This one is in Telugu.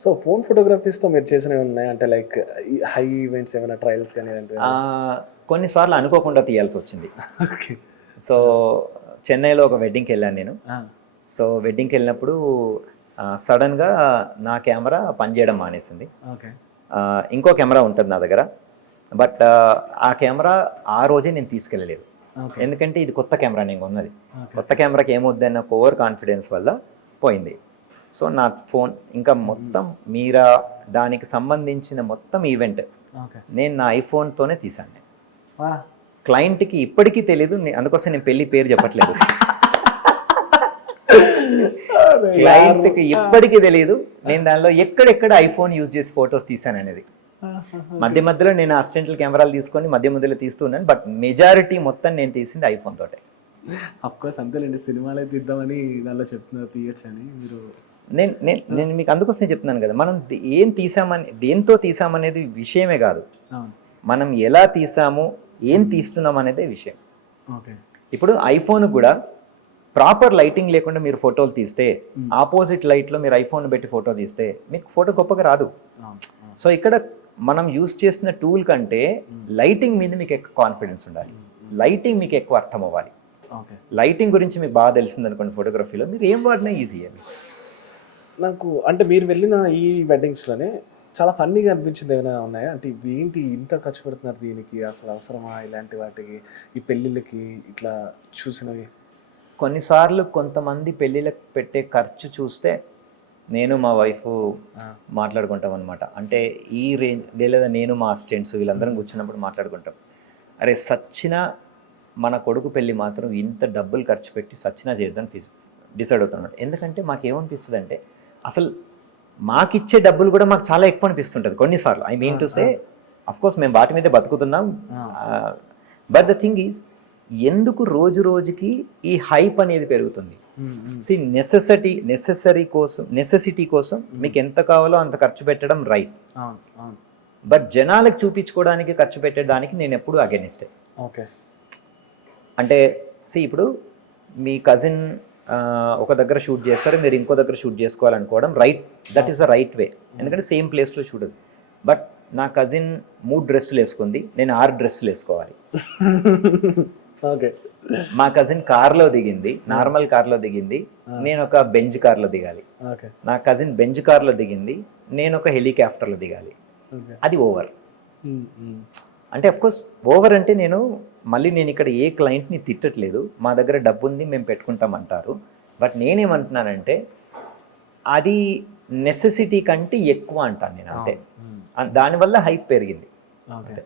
సో ఫోన్ ఫోటోగ్రఫీస్‌తో మీరు చేసినవి ఉన్నాయా? అంటే లైక్ ఈ హై ఈవెంట్స్ ఏమైనా ట్రయల్స్ గాని ఇలాంటివి ఏమైనా? కొన్నిసార్లు అనుకోకుండా తీయాల్సొచ్చింది. ఓకే. సో, చెన్నైలో ఒక వెడ్డింగ్‌కెళ్ళాను నేను. ఆ! సో, వెడ్డింగ్‌కెళ్ళినప్పుడు సడెన్‌గా నా కెమెరా పనిచేయడం మానేసింది. ఓకే. ఇంకో కెమెరా ఉంటుంది నా దగ్గర. బట్ ఆ కెమెరా ఆ రోజే నేను తీసుకెళ్ళలేదు. ఓకే. ఎందుకంటే ఇది కొత్త కెమెరా నేను కొన్నది. ఓకే. కొత్త కెమెరాకి ఏమవుద్దన్న ఓవర్ కాన్ఫిడెన్స్ వల్ల పోయింది. సో, నా ఫోన్ ఇంకా మొత్తం మీరా దానికి సంబంధించిన మొత్తం ఈవెంట్ ఓకే. నేను నా ఐఫోన్‌తోనే తీశాను నేను. వాహ్! క్లయింట్‌కి ఇప్పటికీ తెలీదు. అందుకోసం నేను పెళ్లి పేరు చెప్పట్లేదు. క్లయింట్‌కి ఇప్పటికీ తెలీదు. నేను దానిలో ఎక్కడెక్కడ ఐఫోన్ యూజ్ చేసి ఫోటోస్ తీశాననేది. మధ్య మధ్యలో నేను అసిస్టెంట్‌ల కెమెరాలు తీసుకొని మధ్య మధ్యలో తీస్తూ ఉన్నాను. బట్ మెజారిటీ మొత్తం నేను తీసింది ఐఫోన్ తోటే. ఆఫ్‌కోర్స్ అంతేలెండి. సినిమాలే తీద్దామని దానిలో చెప్తున్నారు తీయొచ్చని. మీరు నేను మీకు అందుకోసమే చెప్తున్నాను కదా! మనం ఏం తీసామని దేంతో తీసామనేది విషయమే కాదు. అవును. మనం ఎలా తీసాము, ఏం తీస్తున్నాం అనేదే విషయం. ఓకే. ఇప్పుడు ఐఫోన్ కూడా ప్రాపర్ లైటింగ్ లేకుండా మీరు ఫోటోలు తీస్తే ఆపోజిట్ లైట్లో మీరు ఐఫోన్ పెట్టి ఫోటో తీస్తే మీకు ఫోటో గొప్పగా రాదు. అవును. సో ఇక్కడ మనం యూస్ చేసిన టూల్ కంటే లైటింగ్ మీద మీకు ఎక్కువ కాన్ఫిడెన్స్ ఉండాలి. లైటింగ్ మీకు ఎక్కువ అర్థం అవ్వాలి. ఓకే. లైటింగ్ గురించి మీకు బాగా తెలిసింది అనుకోండి ఫోటోగ్రఫీలో మీరు ఏం వాడినా ఈజీ అది. నాకు అంటే మీరు వెళ్ళిన ఈ వెడ్డింగ్స్‌లోనే చాలా ఫన్నీగా అనిపించింది ఏమైనా ఉన్నాయా? అంటే ఏంటి ఇంత ఖర్చు పెడుతున్నారు దీనికి? అసలు అవసరమా ఇలాంటి వాటికి? ఈ పెళ్ళిళ్ళకి ఇట్లా చూసినవి? కొన్నిసార్లు కొంతమంది పెళ్ళిళ్ళకి పెట్టే ఖర్చు చూస్తే నేను మా వైఫ్ మాట్లాడుకుంటాం అనమాట. అంటే ఈ రేంజ్ లేదా నేను మా అసిస్టెంట్స్ వీళ్ళందరం కూర్చున్నప్పుడు మాట్లాడుకుంటాం. అరే సచ్చినా మన కొడుకు పెళ్ళి మాత్రం ఇంత డబ్బులు ఖర్చు పెట్టి సచ్చినా చేద్దాం డిసైడ్ అవుతున్నాడు. ఎందుకంటే మాకేమనిపిస్తుంది అంటే అసలు మాకిచ్చే డబ్బులు కూడా మాకు చాలా ఎక్కువ అనిపిస్తుంటుంది కొన్నిసార్లు. I mean to say of course మేము వాటి మీదే బతుకుతున్నాం. బట్ ద థింగ్ ఈజ్ ఎందుకు రోజు రోజుకి ఈ హైప్ అనేది పెరుగుతుంది. నెసెసిటీ కోసం మీకు ఎంత కావాలో అంత ఖర్చు పెట్టడం రైట్. బట్ జనాలకు చూపించుకోవడానికి ఖర్చు పెట్టేదానికి నేను ఎప్పుడు అగెనిస్టే. ఓకే. అంటే ఇప్పుడు మీ కజిన్ ఒక దగ్గర షూట్ చేస్తారు, మీరు ఇంకో దగ్గర షూట్ చేసుకోవాలనుకోవడం right. That is the right way. ఎందుకంటే సేమ్ ప్లేస్లో షూట్. బట్ నా కజిన్ 3 డ్రెస్సులు వేసుకుంది, నేను 6 డ్రెస్సులు వేసుకోవాలి. ఓకే. మా కజిన్ కార్లో దిగింది, నార్మల్ కార్లో దిగింది, నేను ఒక బెంజ్ కార్లో దిగాలి. ఓకే. నా కజిన్ బెంజ్ కార్లో దిగింది, నేను ఒక హెలికాప్టర్లో దిగాలి. అది ఓవర్. అంటే అఫ్కోర్స్ ఓవర్ అంటే నేను ఇక్కడ ఏ క్లయింట్ని తిట్టట్లేదు. మా దగ్గర డబ్బు ఉంది మేము పెట్టుకుంటామంటారు. బట్ నేనేమంటున్నానంటే అది నెసెసిటీ కంటే ఎక్కువ అంటాను నేను. అంతే. దానివల్ల హైప్ పెరిగింది. ఓకే.